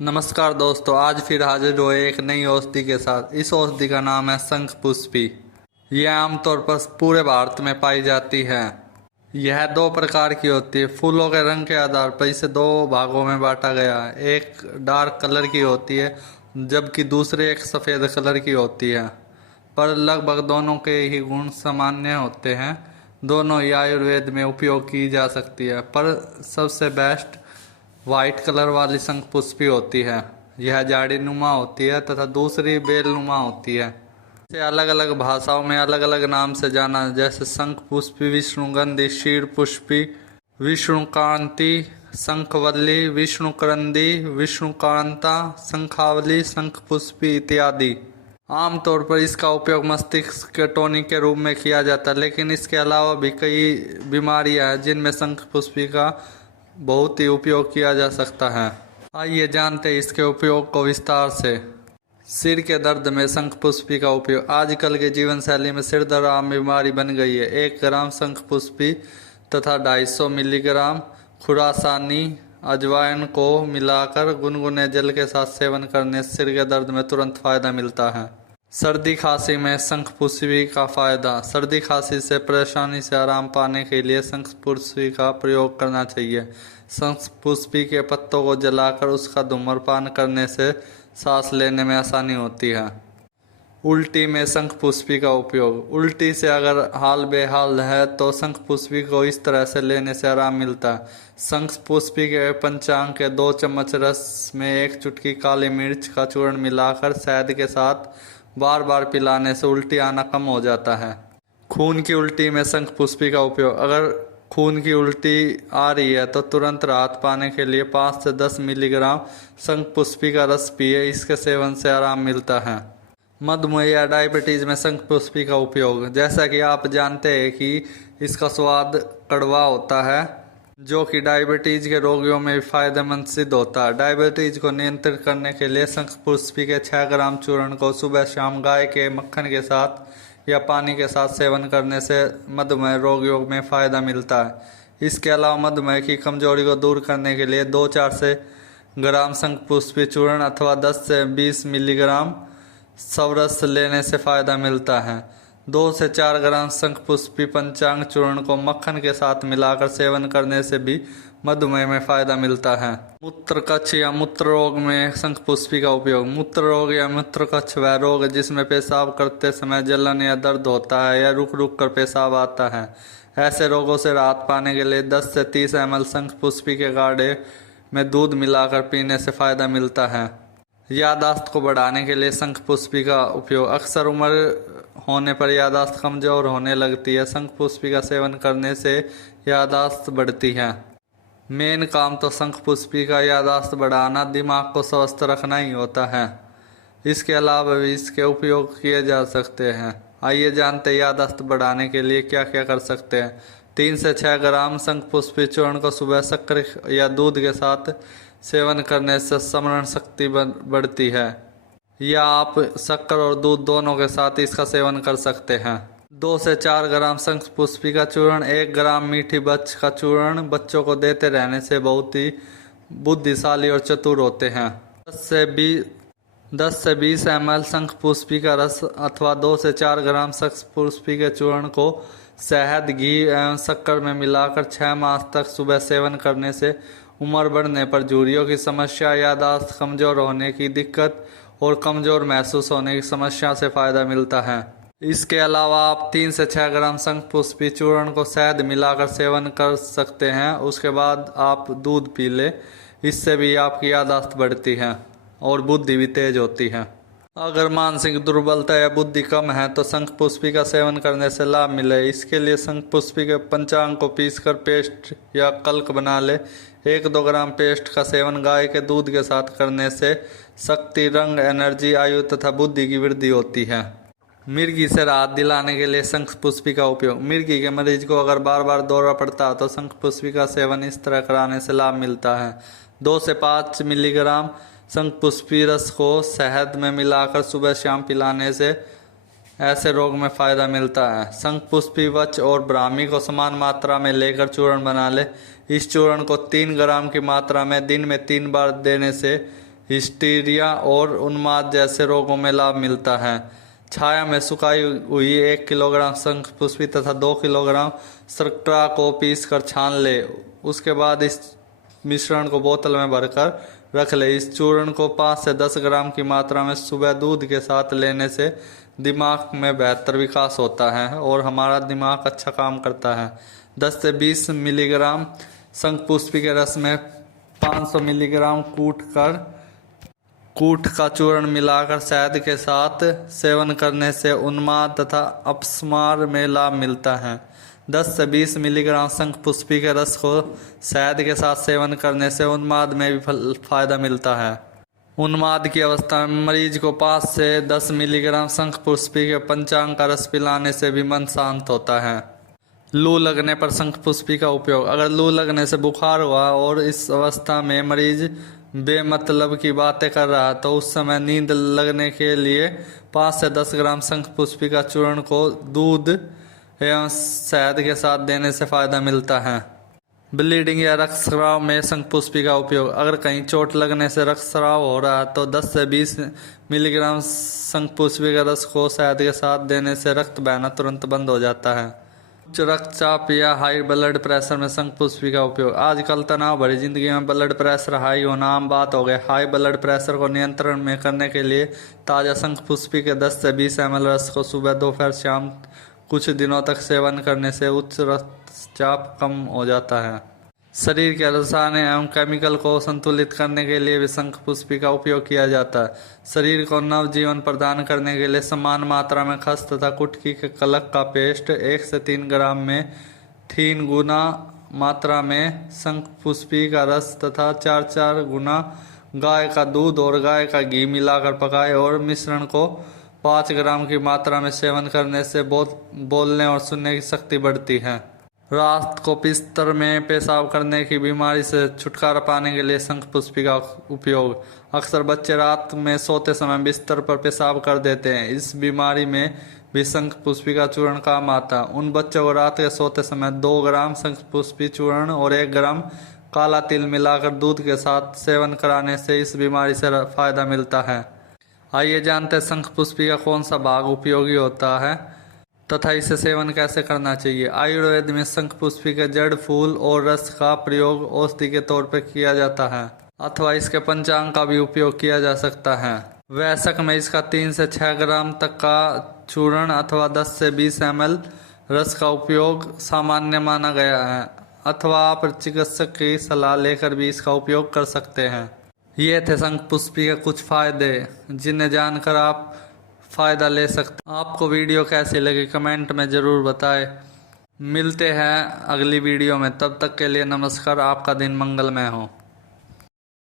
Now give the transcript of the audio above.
नमस्कार दोस्तों, आज फिर हाजिर हुए एक नई औषधि के साथ। इस औषधि का नाम है शंखपुष्पी। यह आमतौर पर पूरे भारत में पाई जाती है। यह दो प्रकार की होती है। फूलों के रंग के आधार पर इसे दो भागों में बांटा गया है। एक डार्क कलर की होती है जबकि दूसरी एक सफ़ेद कलर की होती है, पर लगभग दोनों के ही गुण सामान्य होते हैं। दोनों ही आयुर्वेद में उपयोग की जा सकती है, पर सबसे बेस्ट वाइट कलर वाली शंखपुष्पी होती है। यह झाड़ीनुमा होती है तथा दूसरी बेलनुमा होती है। इसे अलग अलग भाषाओं में अलग अलग नाम से जाना, जैसे शंखपुष्पी, विष्णुगंधी, क्षीरपुष्पी, विष्णुकांति, शंखवल्ली, विष्णुकरंदी, विष्णुकांता, शंखावली, शंखपुष्पी इत्यादि। आमतौर पर इसका उपयोग मस्तिष्क के टॉनिक के रूप में किया जाता है, लेकिन इसके अलावा भी कई बीमारियां हैं जिनमें शंखपुष्पी का बहुत ही उपयोग किया जा सकता है। आइए जानते हैं इसके उपयोग को विस्तार से। सिर के दर्द में शंखपुष्पी का उपयोग। आजकल के जीवन शैली में सिर दर्द आम बीमारी बन गई है। 1 ग्राम शंखपुष्पी तथा 250 मिलीग्राम खुरासानी अजवाइन को मिलाकर गुनगुने जल के साथ सेवन करने से सिर के दर्द में तुरंत फायदा मिलता है। सर्दी खांसी में शंखपुष्पी का फायदा। सर्दी खांसी से परेशानी से आराम पाने के लिए शंखपुष्पी का प्रयोग करना चाहिए। शंखपुष्पी के पत्तों को जलाकर उसका धूम्रपान करने से सांस लेने में आसानी होती है। उल्टी में शंखपुष्पी का उपयोग। उल्टी से अगर हाल बेहाल है तो शंखपुष्पी को इस तरह से लेने से आराम मिलता है। शंखपुष्पी के पंचांग के 2 चम्मच रस में 1 चुटकी काली मिर्च का चूर्ण मिलाकर शहद के साथ बार बार पिलाने से उल्टी आना कम हो जाता है। खून की उल्टी में शंखपुष्पी का उपयोग। अगर खून की उल्टी आ रही है तो तुरंत राहत पाने के लिए 5 से 10 मिलीग्राम शंखपुष्पी का रस पिए। इसके सेवन से आराम मिलता है। मधुमेह या डायबिटीज में शंखपुष्पी का उपयोग। जैसा कि आप जानते हैं कि इसका स्वाद कड़वा होता है, जो कि डायबिटीज के रोगियों में फायदेमंद सिद्ध होता है। डायबिटीज को नियंत्रित करने के लिए शंखपुष्पी के 6 ग्राम चूर्ण को सुबह शाम गाय के मक्खन के साथ या पानी के साथ सेवन करने से मधुमेह रोगियों में फायदा मिलता है। इसके अलावा मधुमेह की कमजोरी को दूर करने के लिए 2-4 से ग्राम शंखपुष्पी चूर्ण अथवा 10 से 20 मिलीग्राम सवरस लेने से फायदा मिलता है। 2 से 4 ग्राम शंखपुष्पी पंचांग चूर्ण को मक्खन के साथ मिलाकर सेवन करने से भी मधुमेह में फायदा मिलता है। मूत्रकच्छ या मूत्र रोग में शंखपुष्पी का उपयोग। मूत्र रोग या मूत्रकच्छ वह रोग है जिसमें पेशाब करते समय जलन या दर्द होता है या रुक रुक कर पेशाब आता है। ऐसे रोगों से राहत पाने के लिए 10 से 30 ml शंखपुष्पी के काढ़े में दूध मिलाकर पीने से फायदा मिलता है। याददाश्त को बढ़ाने के लिए शंखपुष्पी का उपयोग। अक्सर उम्र होने पर याददाश्त कमजोर होने लगती है। शंखपुष्पी का सेवन करने से याददाश्त बढ़ती है। मेन काम तो शंखपुष्पी का याददाश्त बढ़ाना, दिमाग को स्वस्थ रखना ही होता है। इसके अलावा भी इसके उपयोग किए जा सकते हैं। आइए जानते हैं याददाश्त बढ़ाने के लिए क्या क्या कर सकते हैं। 3 से 6 ग्राम शंखपुष्पी चूर्ण को सुबह शक्कर या दूध के साथ सेवन करने से स्मरण शक्ति बढ़ती है, या आप शक्कर और दूध दोनों के साथ इसका सेवन कर सकते हैं। 2 से 4 ग्राम शंखपुष्पी का चूर्ण, 1 ग्राम मीठी बच का चूर्ण बच्चों को देते रहने से बहुत ही बुद्धिशाली और चतुर होते हैं। 10 से 20 ml शंखपुष्पी का रस अथवा 2 से 4 ग्राम शंखपुष्पी के चूर्ण को शहद, घी एवं शक्कर में मिलाकर 6 मास तक सुबह सेवन करने से उम्र बढ़ने पर झुर्रियों की समस्या, याददाश्त कमजोर होने की दिक्कत और कमजोर महसूस होने की समस्या से फायदा मिलता है। इसके अलावा आप 3 से 6 ग्राम शंखपुष्पी चूर्ण को शहद मिलाकर सेवन कर सकते हैं। उसके बाद आप दूध पी ले। इससे भी आपकी याददाश्त बढ़ती है और बुद्धि भी तेज होती है। अगर मानसिक दुर्बलता या बुद्धि कम है तो शंखपुष्पी का सेवन करने से लाभ मिले। इसके लिए शंखपुष्पी के पंचांग को पीसकर पेस्ट या कल्क बना ले। 1-2 ग्राम पेस्ट का सेवन गाय के दूध के साथ करने से शक्ति, रंग, एनर्जी, आयु तथा बुद्धि की वृद्धि होती है। मिर्गी से राहत दिलाने के लिए शंखपुष्पी का उपयोग। मिर्गी के मरीज को अगर बार बार दौरा पड़ता है तो शंखपुष्पी का सेवन इस तरह कराने से लाभ मिलता है। 2 से 5 मिलीग्राम शंखपुष्पी रस को शहद में मिलाकर सुबह शाम पिलाने से ऐसे रोग में फायदा मिलता है। शंखपुष्पी, वच और ब्राह्मी को समान मात्रा में लेकर चूर्ण बना ले। इस चूर्ण को 3 ग्राम की मात्रा में दिन में 3 बार देने से हिस्टीरिया और उन्माद जैसे रोगों में लाभ मिलता है। छाया में सुखाई हुई 1 किलोग्राम शंखपुष्पी तथा 2 किलोग्राम शर्करा को पीस कर छान ले। उसके बाद इस मिश्रण को बोतल में भरकर रख ले। इस चूर्ण को 5 से 10 ग्राम की मात्रा में सुबह दूध के साथ लेने से दिमाग में बेहतर विकास होता है और हमारा दिमाग अच्छा काम करता है। 10 से 20 मिलीग्राम शंखपुष्पी के रस में 500 मिलीग्राम कूट का चूर्ण मिलाकर शहद के साथ सेवन करने से उन्माद तथा अपस्मार में लाभ मिलता है। 10 से 20 मिलीग्राम शंखपुष्पी के रस को शहद के साथ सेवन करने से उन्माद में भी फायदा मिलता है। उन्माद की अवस्था में मरीज को 5 से 10 मिलीग्राम शंखपुष्पी के पंचांग का रस पिलाने से भी मन शांत होता है। लू लगने पर शंखपुष्पी का उपयोग। अगर लू लगने से बुखार हुआ और इस अवस्था में मरीज बेमतलब की बातें कर रहा है तो उस समय नींद लगने के लिए 5 से 10 ग्राम शंखपुष्पी का चूर्ण को दूध एवं शहद के साथ देने से फायदा मिलता है। ब्लीडिंग या रक्तस्राव में शंखपुष्पी का उपयोग। अगर कहीं चोट लगने से रक्तस्राव हो रहा है तो 10 से 20 मिलीग्राम शंखपुष्पी का रस को शहद के साथ देने से रक्त बहना तुरंत बंद हो जाता है। उच्च रक्तचाप या हाई ब्लड प्रेशर में शंखपुष्पी का उपयोग। आजकल तनाव भरी जिंदगी में ब्लड प्रेशर हाई होना आम बात हो गई। हाई ब्लड प्रेशर को नियंत्रण में करने के लिए ताज़ा शंखपुष्पी के 10 से 20 ml रस को सुबह दोपहर शाम कुछ दिनों तक सेवन करने से उच्च रक्तचाप कम हो जाता है। शरीर के रसायन एवं केमिकल को संतुलित करने के लिए भी शंखपुष्पी का उपयोग किया जाता है। शरीर को नव जीवन प्रदान करने के लिए समान मात्रा में खस तथा कुटकी के कलक का पेस्ट 1 से 3 ग्राम में 3 गुना मात्रा में शंखपुष्पी का रस तथा 4 गुना गाय का दूध और गाय का घी मिलाकर पकाए और मिश्रण को 5 ग्राम की मात्रा में सेवन करने से बोलने और सुनने की शक्ति बढ़ती है। रात को बिस्तर में पेशाब करने की बीमारी से छुटकारा पाने के लिए शंखपुष्पी का उपयोग। अक्सर बच्चे रात में सोते समय बिस्तर पर पेशाब कर देते हैं। इस बीमारी में भी शंखपुष्पी का चूर्ण काम आता है। उन बच्चों को रात के सोते समय 2 ग्राम शंखपुष्पी चूर्ण और 1 ग्राम काला तिल मिलाकर दूध के साथ सेवन कराने से इस बीमारी से फायदा मिलता है। आइए जानते हैं शंखपुष्पी का कौन सा भाग उपयोगी होता है तथा इसे सेवन कैसे करना चाहिए। आयुर्वेद में शंखपुष्पी के जड़, फूल और रस का प्रयोग औषधि के तौर पर किया जाता है अथवा इसके पंचांग का भी उपयोग किया जा सकता है। वैशक में इसका 3 से 6 ग्राम तक का चूर्ण अथवा 10 से 20 ml रस का उपयोग सामान्य माना गया है अथवा आप चिकित्सक की सलाह लेकर भी इसका उपयोग कर सकते हैं। ये थे शंखपुष्पी के कुछ फायदे जिन्हें जानकर आप फ़ायदा ले सकते। आपको वीडियो कैसी लगी कमेंट में ज़रूर बताएं। मिलते हैं अगली वीडियो में, तब तक के लिए नमस्कार। आपका दिन मंगलमय हो।